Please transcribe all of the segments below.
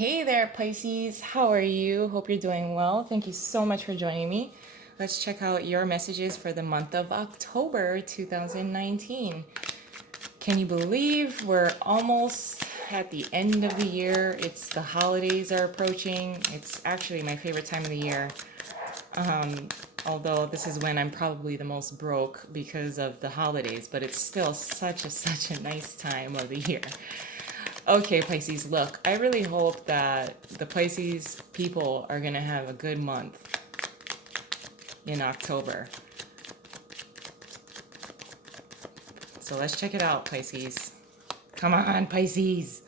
Hey there, Pisces. How are you? Hope you're doing well. Thank you so much for joining me. Let's check out your messages for the month of October 2019. Can you believe we're almost at the end of the year? The holidays are approaching. It's actually my favorite time of the year. Although this is when I'm probably the most broke because of the holidays, but it's still such a nice time of the year. Okay, Pisces, look, I really hope that the Pisces people are going to have a good month in October. So let's check it out, Pisces. Come on, Pisces.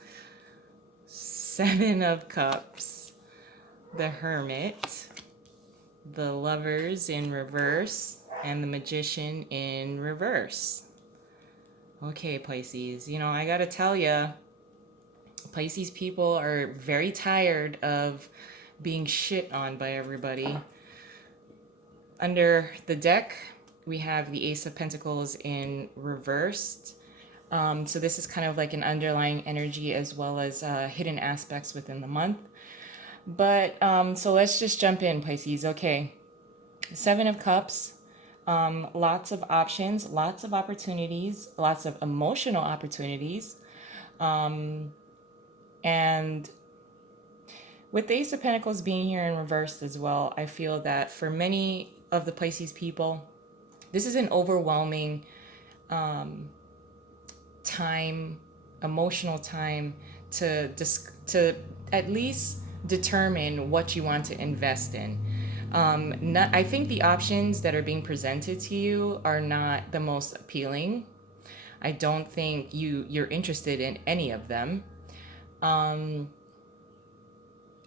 Seven of Cups, the Hermit, the Lovers in reverse, and the Magician in reverse. Okay, Pisces, I got to tell you, Pisces people are very tired of being shit on by everybody. Under the deck, we have the Ace of Pentacles in reversed. So this is kind of like an underlying energy as well as hidden aspects within the month. But so let's just jump in, Pisces. Okay, Seven of Cups. Lots of options, lots of opportunities, lots of emotional opportunities. And with the Ace of Pentacles being here in reverse as well, I feel that for many of the Pisces people, this is an overwhelming time, emotional time to at least determine what you want to invest in. I think the options that are being presented to you are not the most appealing. I don't think you're interested in any of them. And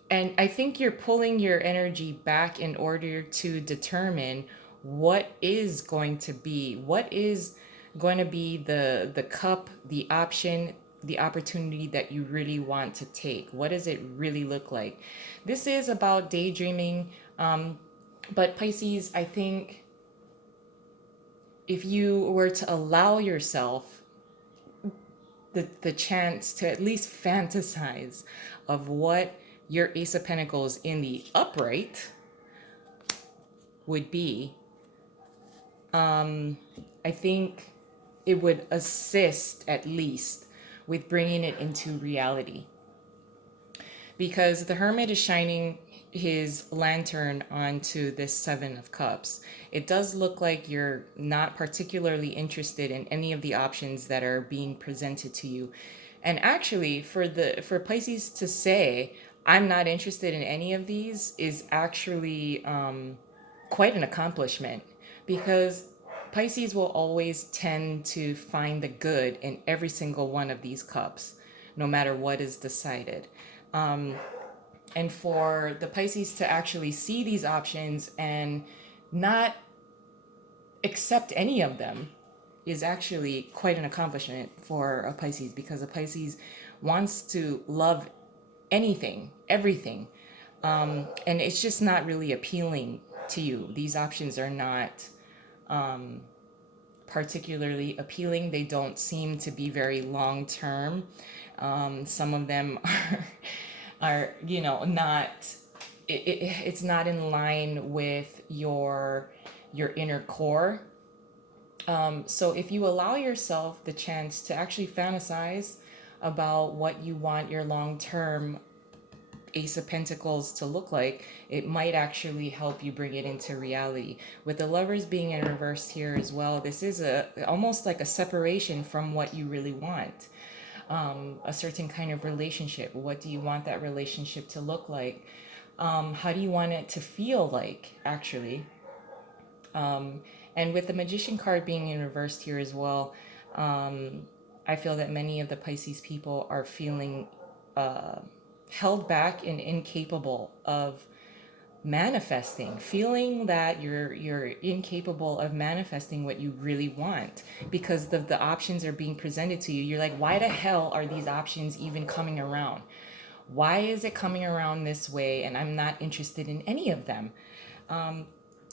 I think you're pulling your energy back in order to determine what is going to be the cup, the option, the opportunity that you really want to take. What does it really look like? This is about daydreaming. But Pisces, I think if you were to allow yourself the chance to at least fantasize of what your Ace of Pentacles in the upright would be, I think it would assist at least with bringing it into reality. Because the Hermit is shining his lantern onto this Seven of Cups. It does look like you're not particularly interested in any of the options that are being presented to you. And actually, for Pisces to say, I'm not interested in any of these is actually quite an accomplishment, because Pisces will always tend to find the good in every single one of these cups, no matter what is decided. And for the Pisces to actually see these options and not accept any of them is actually quite an accomplishment for a Pisces, because a Pisces wants to love anything, everything. And it's just not really appealing to you. These options are not particularly appealing. They don't seem to be very long term. Some of them are not, it's not in line with your inner core. So if you allow yourself the chance to actually fantasize about what you want your long-term Ace of Pentacles to look like, it might actually help you bring it into reality. With the Lovers being in reverse here as well, this is almost like a separation from what you really want. A certain kind of relationship. What do you want that relationship to look like? How do you want it to feel like, actually? And with the Magician card being in reversed here as well, I feel that many of the Pisces people are feeling held back and incapable of manifesting, feeling that you're incapable of manifesting what you really want, because the options are being presented to you. You're like, why the hell are these options even coming around? Why is it coming around this way and I'm not interested in any of them?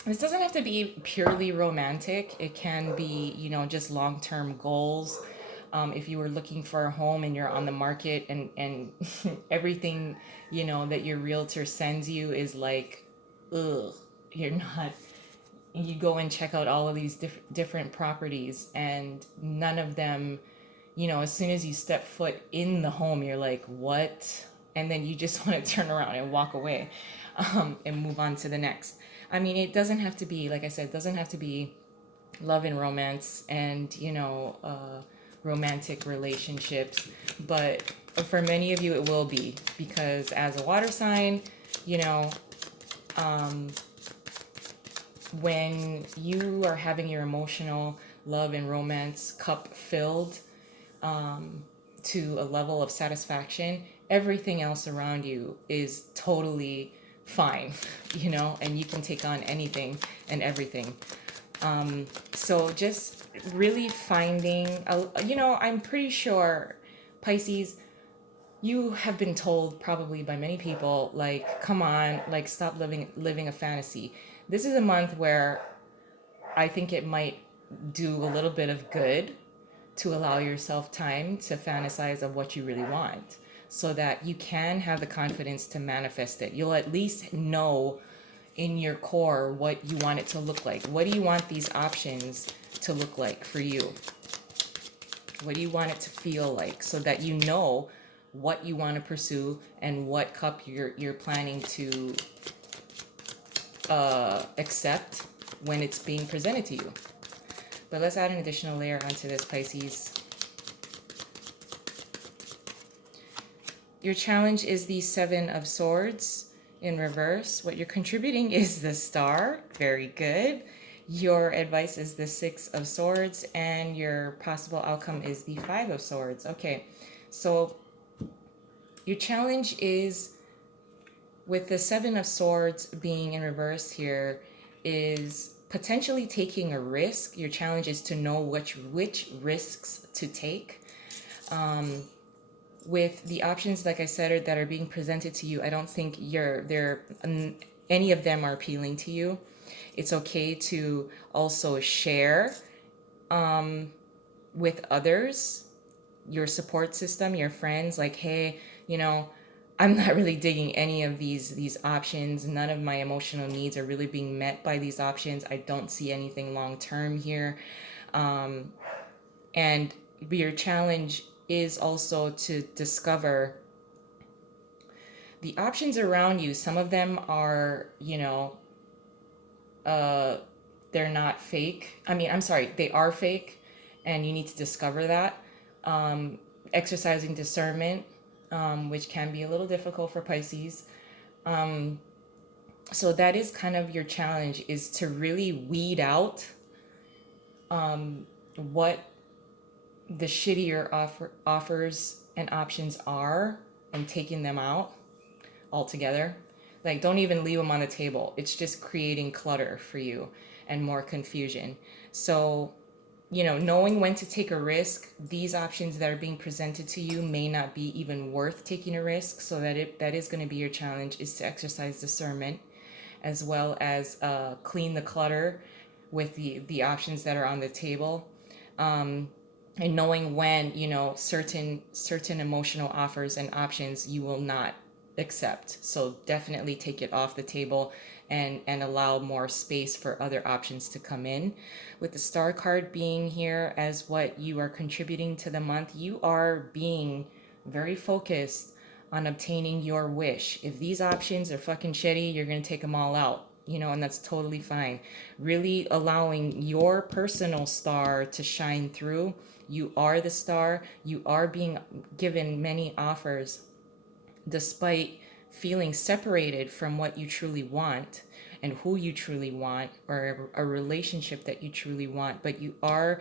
This doesn't have to be purely romantic. It can be, just long-term goals. If you were looking for a home and you're on the market, and everything, that your realtor sends you is like, ugh, you're not, you go and check out all of these different properties, and none of them, as soon as you step foot in the home, you're like, what? And then you just want to turn around and walk away, and move on to the next. I mean, it doesn't have to be, like I said, it doesn't have to be love and romance and, romantic relationships. But for many of you, it will be, because as a water sign, you know, um, when you are having your emotional love and romance cup filled, to a level of satisfaction, everything else around you is totally fine, and you can take on anything and everything. So just really finding, I'm pretty sure, Pisces, you have been told probably by many people, like, come on, like, stop living a fantasy. This is a month where I think it might do a little bit of good to allow yourself time to fantasize of what you really want, so that you can have the confidence to manifest it. You'll at least know in your core what you want it to look like. What do you want these options to look like for you? What do you want it to feel like, so that you know what you want to pursue and what cup you're planning to accept when it's being presented to you. But let's add an additional layer onto this, Pisces. Your challenge is the Seven of Swords in reverse. What you're contributing is the Star. Very good. Your advice is the Six of Swords, and your possible outcome is the Five of Swords. Okay, so your challenge is, with the Seven of Swords being in reverse here, is potentially taking a risk. Your challenge is to know which risks to take. With the options, like I said, that are being presented to you, I don't think any of them are appealing to you. It's okay to also share with others, your support system, your friends, like, hey, I'm not really digging any of these options. None of my emotional needs are really being met by these options. I don't see anything long term here. And your challenge is also to discover the options around you. Some of them are, they're not fake. I mean, I'm sorry, they are fake, and you need to discover that. Exercising discernment, which can be a little difficult for Pisces. So that is kind of your challenge, is to really weed out what the shittier offers and options are, and taking them out altogether. Like, don't even leave them on the table. It's just creating clutter for you and more confusion. So, knowing when to take a risk, these options that are being presented to you may not be even worth taking a risk. So that is going to be your challenge, is to exercise discernment, as well as clean the clutter with the options that are on the table. And knowing when, certain emotional offers and options you will not accept. So definitely take it off the table, and allow more space for other options to come in. With the Star card being here as what you are contributing to the month, you are being very focused on obtaining your wish. If these options are fucking shitty, you're going to take them all out, and that's totally fine. Really allowing your personal star to shine through. You are the star. You are being given many offers, despite feeling separated from what you truly want and who you truly want, or a relationship that you truly want. But you are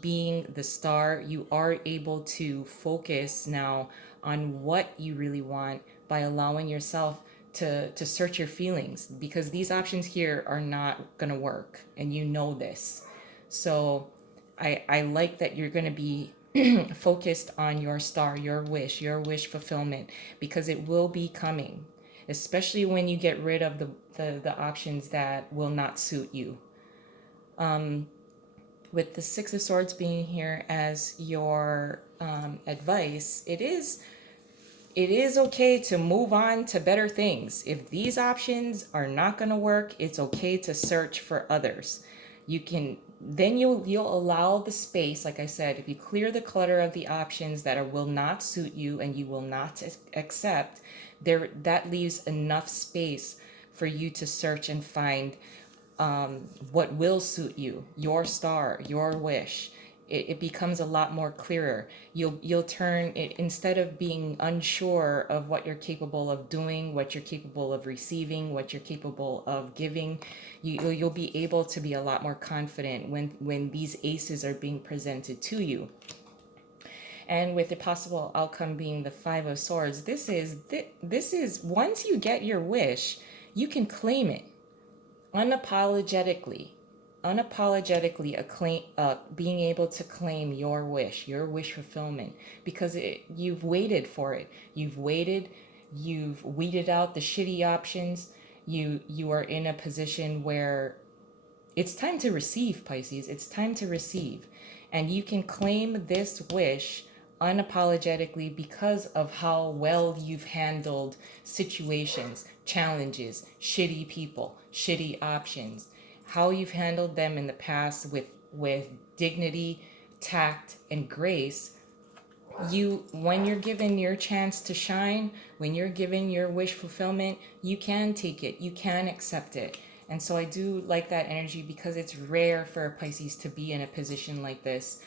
being the star. You are able to focus now on what you really want, by allowing yourself to search your feelings, because these options here are not going to work, and this. So I like that you're going to be focused on your star, your wish fulfillment, because it will be coming, especially when you get rid of the options that will not suit you. With the Six of Swords being here as your advice, it is okay to move on to better things. If these options are not going to work, it's okay to search for others. You can then you'll allow the space, like I said, if you clear the clutter of the options that will not suit you and you will not accept, there that leaves enough space for you to search and find what will suit you, your star, your wish. It becomes a lot more clearer. You'll turn it, instead of being unsure of what you're capable of doing, what you're capable of receiving, what you're capable of giving. You'll be able to be a lot more confident when these aces are being presented to you. And with the possible outcome being the Five of Swords, this is once you get your wish, you can claim it unapologetically. Being able to claim your wish fulfillment, because you've waited for it. You've weeded out the shitty options. You are in a position where it's time to receive, Pisces. It's time to receive. And you can claim this wish unapologetically because of how well you've handled situations, challenges, shitty people, shitty options, how you've handled them in the past with dignity, tact, and grace. When you're given your chance to shine, when you're given your wish fulfillment, you can take it, you can accept it. And so I do like that energy, because it's rare for a Pisces to be in a position like this,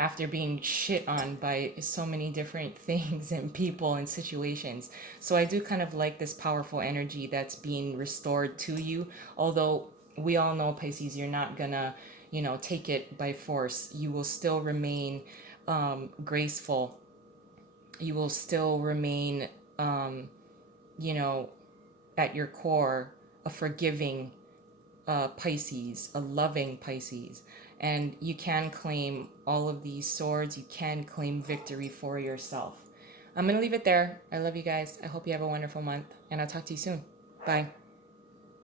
after being shit on by so many different things and people and situations. So I do kind of like this powerful energy that's being restored to you. Although we all know, Pisces, you're not gonna, take it by force. You will still remain graceful. You will still remain, you know, at your core, a forgiving Pisces, a loving Pisces. And you can claim all of these swords. You can claim victory for yourself. I'm going to leave it there. I love you guys. I hope you have a wonderful month, and I'll talk to you soon. Bye.